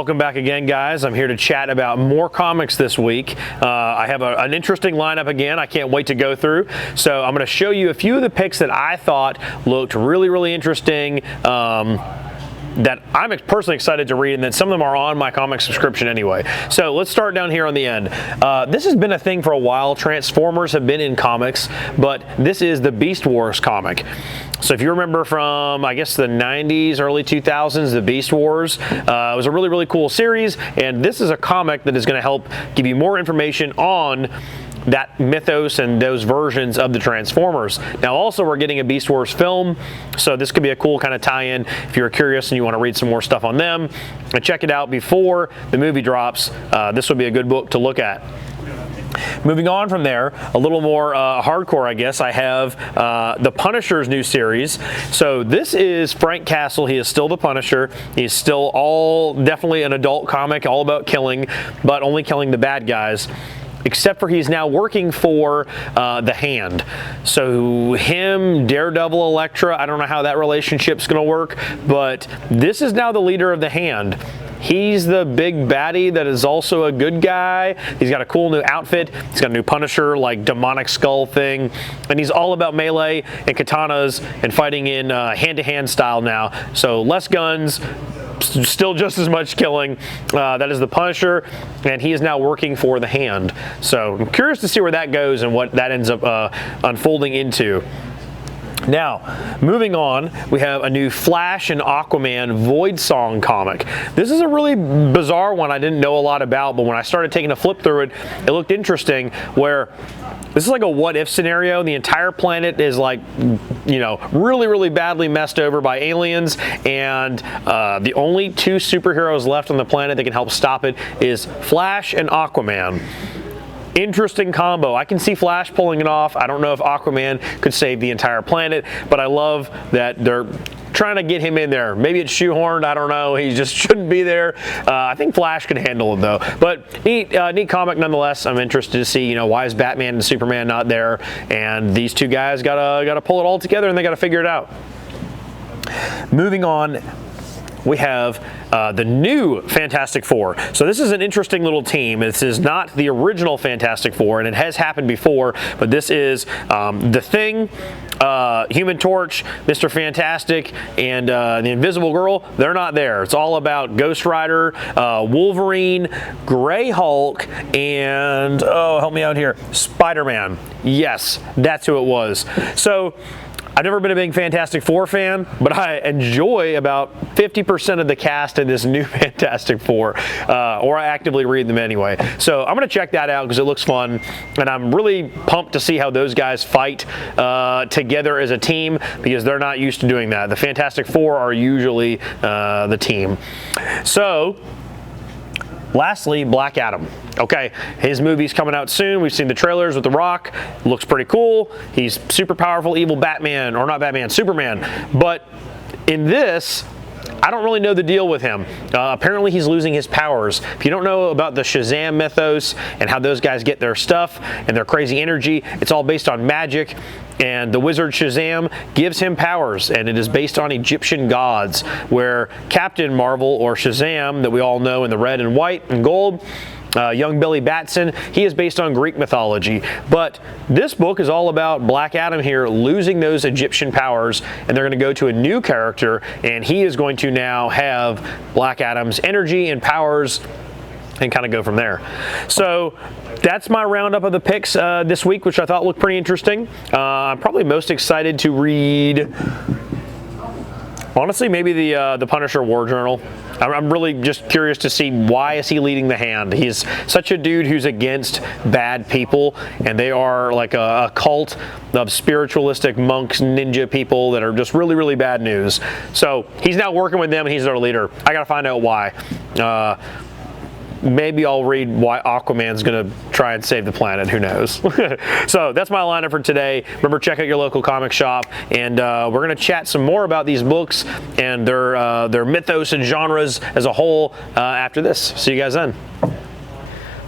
Welcome back again, guys. I'm here to chat about more comics this week. I have an interesting lineup again. I can't wait to go through. So I'm going to show you a few of the picks that I thought looked really interesting. That I'm personally excited to read, and then some of them are on my comic subscription anyway. So let's start down here on the end. This has been a thing for a while. Transformers have been in comics, but this is the Beast Wars comic. So if you remember from, I guess, the 90s, early 2000s, the Beast Wars, it was a really cool series, and this is a comic that is going to help give you more information on that mythos and those versions of the Transformers. Now also we're getting a Beast Wars film, so this could be a cool kind of tie-in if you're curious and you want to read some more stuff on them. And check it out before the movie drops. This would be a good book to look at. Moving on from there, a little more hardcore, I guess, I have the Punisher's new series. So this is Frank Castle. He is still the Punisher. He's still definitely an adult comic, all about killing, but only killing the bad guys. Except for he's now working for the Hand. So him, Daredevil, Elektra, I don't know how that relationship's going to work, but this is now the leader of the Hand. He's the big baddie that is also a good guy. He's got a cool new outfit. He's got a new Punisher, like demonic skull thing. And he's all about melee and katanas and fighting in hand-to-hand style now. So less guns, still just as much killing. That is the Punisher, and he is now working for the Hand. So I'm curious to see where that goes and what that ends up unfolding into. Now, moving on, we have a new Flash and Aquaman Void Song comic. This is a really bizarre one I didn't know a lot about, but when I started taking a flip through it, it looked interesting, where this is like a what-if scenario. The entire planet is like, really badly messed over by aliens, and the only two superheroes left on the planet that can help stop it is Flash and Aquaman. Interesting combo. I can see Flash pulling it off. I don't know if Aquaman could save the entire planet, but I love that they're trying to get him in there. Maybe it's shoehorned, I don't know. He just shouldn't be there. I think Flash could handle it though. But neat comic nonetheless. I'm interested to see, why is Batman and Superman not there? And these two guys gotta pull it all together, and they gotta figure it out. Moving on, we have the new Fantastic Four. So this is an interesting little team. This is not the original Fantastic Four, and it has happened before, but this is The Thing, Human Torch, Mr. Fantastic, and the Invisible Girl. They're not there. It's all about Ghost Rider, Wolverine, Grey Hulk, and, help me out here, Spider-Man. Yes, that's who it was. So I've never been a big Fantastic Four fan, but I enjoy about 50% of the cast in this new Fantastic Four, or I actively read them anyway. So I'm going to check that out because it looks fun, and I'm really pumped to see how those guys fight together as a team, because they're not used to doing that. The Fantastic Four are usually the team. So lastly, Black Adam. Okay, his movie's coming out soon. We've seen the trailers with The Rock. Looks pretty cool. He's super powerful, evil Batman, or not Batman, Superman. But in this, I don't really know the deal with him. Apparently he's losing his powers. If you don't know about the Shazam mythos and how those guys get their stuff and their crazy energy, it's all based on magic. And the wizard Shazam gives him powers, and it is based on Egyptian gods, where Captain Marvel, or Shazam, that we all know in the red and white and gold, young Billy Batson, he is based on Greek mythology. But this book is all about Black Adam here losing those Egyptian powers, and they're going to go to a new character, and he is going to now have Black Adam's energy and powers and kind of go from there. So that's my roundup of the picks this week, which I thought looked pretty interesting. I'm probably most excited to read, honestly, maybe the Punisher War Journal. I'm really just curious to see, why is he leading the Hand? He's such a dude who's against bad people, and they are like a cult of spiritualistic monks, ninja people that are just really bad news. So he's now working with them, and he's their leader. I gotta find out why. Maybe I'll read why Aquaman's going to try and save the planet. Who knows? So that's my lineup for today. Remember, check out your local comic shop, and we're going to chat some more about these books and their mythos and genres as a whole after this. See you guys then.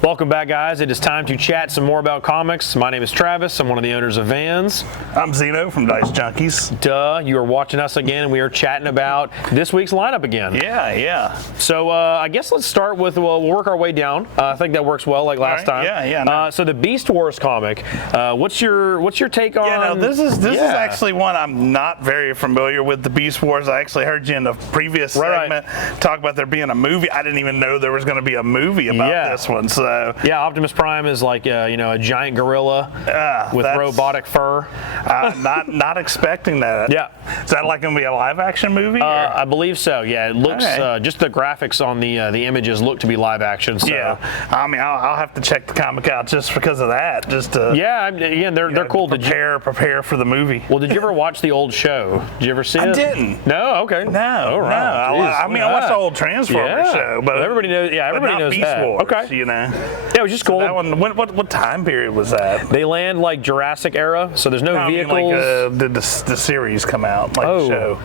Welcome back, guys. It is time to chat some more about comics. My name is Travis. I'm one of the owners of Vans. I'm Zeno from Dice Junkies. Duh, you are watching us again, and we are chatting about this week's lineup again. Yeah. So I guess let's start with, we'll work our way down. I think that works well, like last time. Yeah. No. So the Beast Wars comic. What's your take on? Yeah, no, this is actually one I'm not very familiar with. The Beast Wars. I actually heard you in the previous segment talk about there being a movie. I didn't even know there was going to be a movie about this one. So yeah, Optimus Prime is like a giant gorilla with robotic fur. Not expecting that. Yeah. Is that like going to be a live action movie? I believe so. Yeah, it looks just the graphics on the images look to be live action. So. Yeah. I mean, I'll have to check the comic out just because of that. Just to again, they're cool. Prepare for the movie. Well, did you ever watch the old show? Did you ever see it? I didn't. No. Okay. No. Oh, right. I mean, I watched the old Transformers show, but everybody knows. Yeah, everybody knows Beast that. Wars, Okay. Yeah, it was just cool. That one. What time period was that? They land like Jurassic era, so there's no vehicles. I mean, did the series come out? Like the show?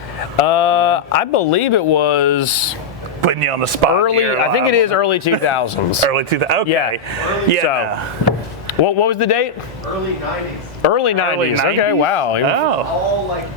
I believe it was putting you on the spot. I think it is early 2000s. Early 2000s. Okay. Yeah. So, what was the date? Early 90s. Early 90s. Okay. Wow. All like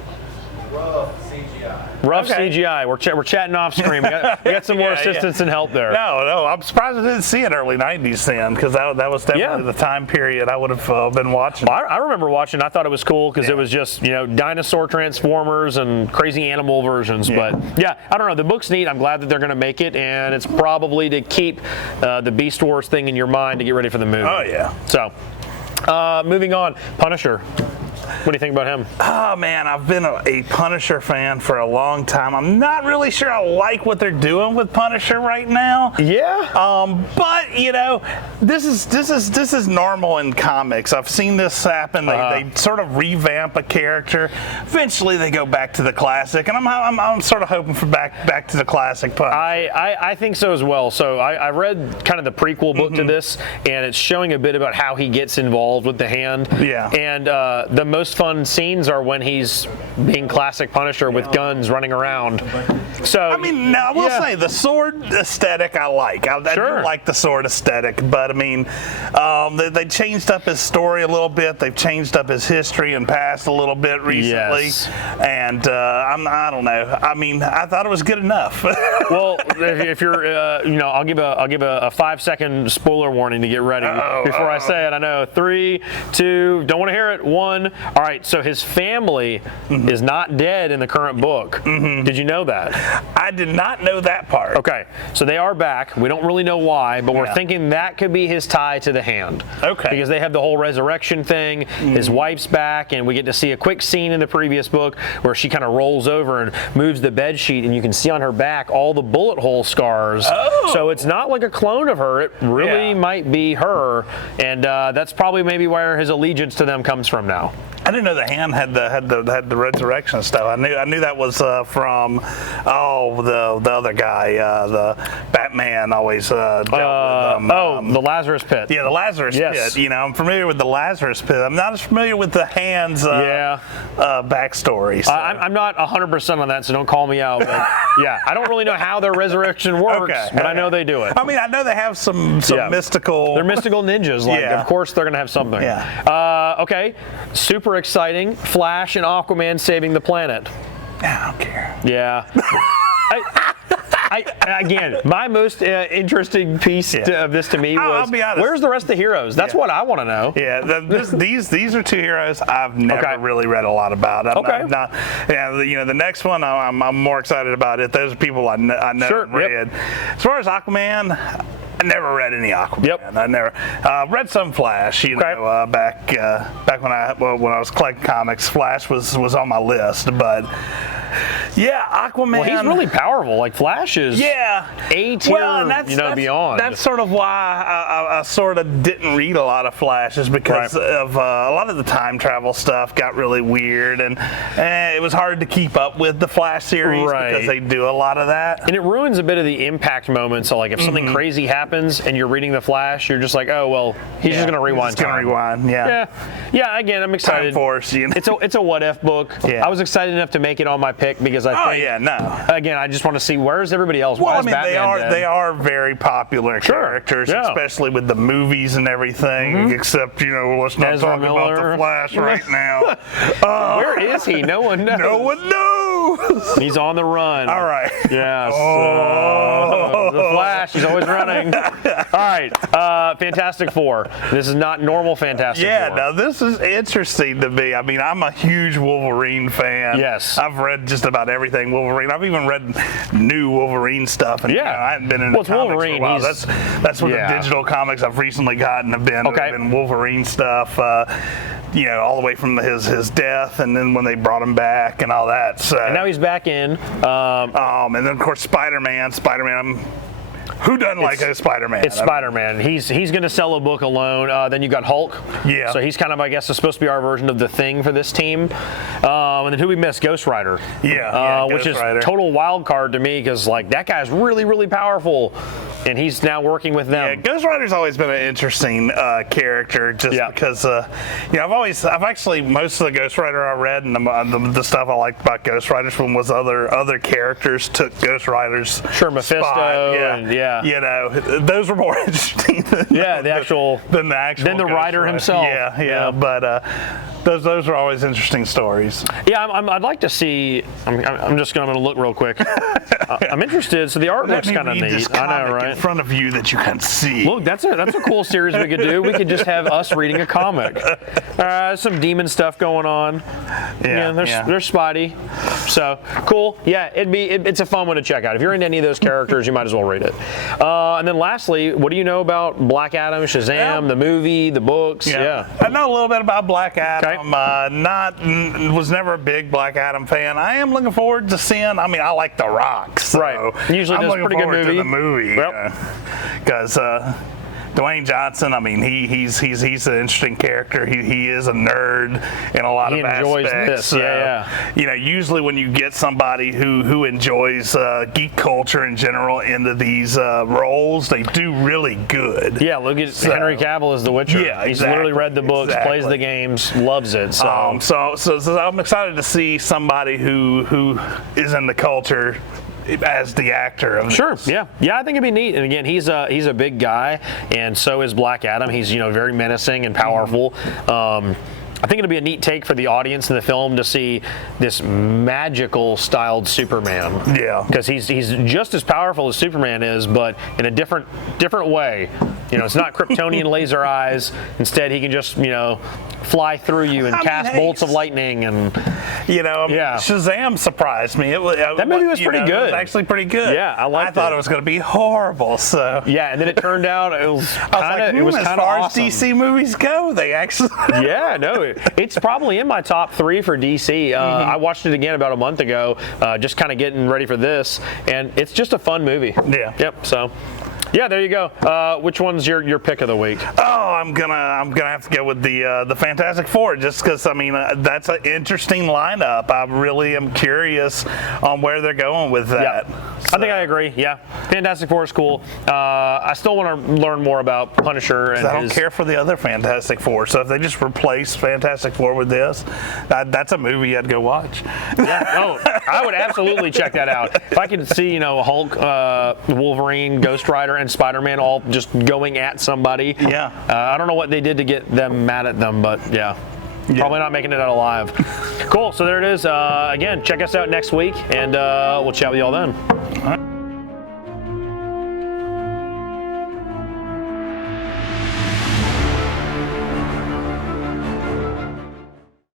rough CGI. We're chatting off screen. We got some more assistance and help there. No. I'm surprised I didn't see it early 90s then, because that was definitely the time period I would have been watching. Well, I remember watching. I thought it was cool because it was just dinosaur Transformers and crazy animal versions. But I don't know. The book's neat. I'm glad that they're going to make it, and it's probably to keep the Beast Wars thing in your mind to get ready for the movie. Oh yeah. So, moving on, Punisher. What do you think about him? Oh man, I've been a Punisher fan for a long time. I'm not really sure I like what they're doing with Punisher right now. Yeah. But this is normal in comics. I've seen this happen. They sort of revamp a character. Eventually, they go back to the classic, and I'm sort of hoping for back to the classic Punisher. I think so as well. So I read kind of the prequel book to this, and it's showing a bit about how he gets involved with the Hand. Yeah. And the most fun scenes are when he's being classic Punisher with guns running around. So I mean, I will say the sword aesthetic I like. I do like the sword aesthetic, but I mean, they changed up his story a little bit. They've changed up his history and past a little bit recently, and I don't know. I mean, I thought it was good enough. Well, if you're, I'll give a 5-second spoiler warning to get ready before I say it. I know 3, 2, don't want to hear it. 1. All right, so his family is not dead in the current book. Did you know that? I did not know that part. Okay, so they are back. We don't really know why, but we're thinking that could be his tie to the Hand. Okay. Because they have the whole resurrection thing. His wife's back, and we get to see a quick scene in the previous book where she kind of rolls over and moves the bed sheet, and you can see on her back all the bullet hole scars. So it's not like a clone of her. It really might be her, and that's probably maybe where his allegiance to them comes from now. I didn't know the Hand had the resurrection stuff. I knew that was from the other guy, the Batman always dealt with them. The Lazarus Pit. Yeah, the Lazarus Pit. I'm familiar with the Lazarus Pit. I'm not as familiar with the Hand's backstory. So. I'm not 100% on that, so don't call me out. But I don't really know how their resurrection works, but I know they do it. I mean, I know they have some mystical. They're mystical ninjas. Of course they're gonna have something. Okay. Super exciting. Flash and Aquaman saving the planet. I don't care. Yeah. Again, my most interesting piece of this to me was, I'll be honest. Where's the rest of the heroes? That's what I want to know. Yeah, these are two heroes I've never really read a lot about. The next one I'm more excited about it. Those are people I know and read. As far as Aquaman, I never read any Aquaman. I never read some Flash. Back when I was collecting comics, Flash was on my list. But Aquaman. Well, he's really powerful. Like Flash is. A tier. Beyond. That's sort of why I sort of didn't read a lot of Flash, is because of a lot of the time travel stuff got really weird, and it was hard to keep up with the Flash series because they do a lot of that. And it ruins a bit of the impact moments. So like if something crazy happens happens and you're reading the Flash, you're just like, oh well, he's just gonna rewind. Just gonna rewind. Yeah. Again, I'm excited. Time Force. You know? It's a what if book. Yeah. I was excited enough to make it on my pick because I think. Again, I just want to see where's everybody else. Well, Why I is mean, Batman dead? they are very popular characters, especially with the movies and everything. Except, let's not Ezra talk Miller. about the Flash right now. Where is he? No one knows. No one knows. He's on the run. All right. Yes. The Flash. He's always running. All right. Fantastic Four. This is not normal Fantastic Four. Yeah, now this is interesting to me. I mean, I'm a huge Wolverine fan. Yes. I've read just about everything Wolverine. I've even read new Wolverine stuff. And I hadn't been in the comics Wolverine, for a while. That's what the digital comics I've recently gotten have been. Okay. Have been Wolverine stuff. All the way from his death, and then when they brought him back and all that. So. And now he's back in. And then of course Spider-Man. Who doesn't like a Spider-Man? It's Spider-Man. He's going to sell a book alone. Then you got Hulk. Yeah. So he's kind of, I guess, supposed to be our version of the Thing for this team. And then who we missed? Ghost Rider. Which is total wild card to me because that guy's really, really powerful, and he's now working with them. Yeah, Ghost Rider's always been an interesting character just because I've actually most of the Ghost Rider I read and the stuff I liked about Ghost Rider was other characters took Ghost Rider's Mephisto. And, those were more interesting than the actual than the Ghost Rider himself. But those are always interesting stories. Yeah, I'd like to see. I'm just going to look real quick. I'm interested. So the art looks kind of neat. I know, right? In front of you that you can see. Look, that's a cool series we could do. We could just have us reading a comic. Some demon stuff going on. There's Spidey. So cool. Yeah, it's a fun one to check out. If you're into any of those characters, you might as well read it. And then lastly, what do you know about Black Adam, Shazam, the movie, the books? Yeah. I know a little bit about Black Adam. Okay. Was never a big Black Adam fan. I am looking forward to seeing. I mean, I like The Rock. So right. Usually does a pretty good movie. To the movie. Because Dwayne Johnson, I mean, he's an interesting character. He is a nerd in a lot of aspects. He enjoys this, usually when you get somebody who enjoys geek culture in general into these roles, they do really good. Yeah, look at Henry Cavill as The Witcher. Yeah, exactly. He's literally read the books, plays the games, loves it. So I'm excited to see somebody who is in the culture as the actor of this. Yeah, I think it'd be neat. And again, he's a big guy, and so is Black Adam. He's very menacing and powerful. I think it'll be a neat take for the audience in the film to see this magical styled Superman. Yeah, because he's just as powerful as Superman is, but in a different way. It's not Kryptonian laser eyes. Instead, he can just fly through you and cast bolts of lightning and Shazam surprised me. That movie was pretty good. It was actually pretty good. Yeah, I thought it was going to be horrible. So and then it turned out it was kind of as far as DC movies go, they actually it's probably in my top 3 for DC. I watched it again about a month ago, just kind of getting ready for this, and it's just a fun movie. Yeah. Yep. So. Yeah, there you go. Which one's your pick of the week? Oh, I'm gonna have to go with the Fantastic Four, just because that's an interesting lineup. I really am curious on where they're going with that. Yeah. I think I agree. Yeah, Fantastic Four is cool. I still want to learn more about Punisher. And I don't care for the other Fantastic Four, so if they just replace Fantastic Four with this, that's a movie I'd go watch. Yeah. I would absolutely check that out. If I could see Hulk, Wolverine, Ghost Rider, and Spider-Man all just going at somebody. Yeah. I don't know what they did to get them mad at them, but probably not making it out alive. Cool. So there it is. Again, check us out next week, and we'll chat with you all then. All right.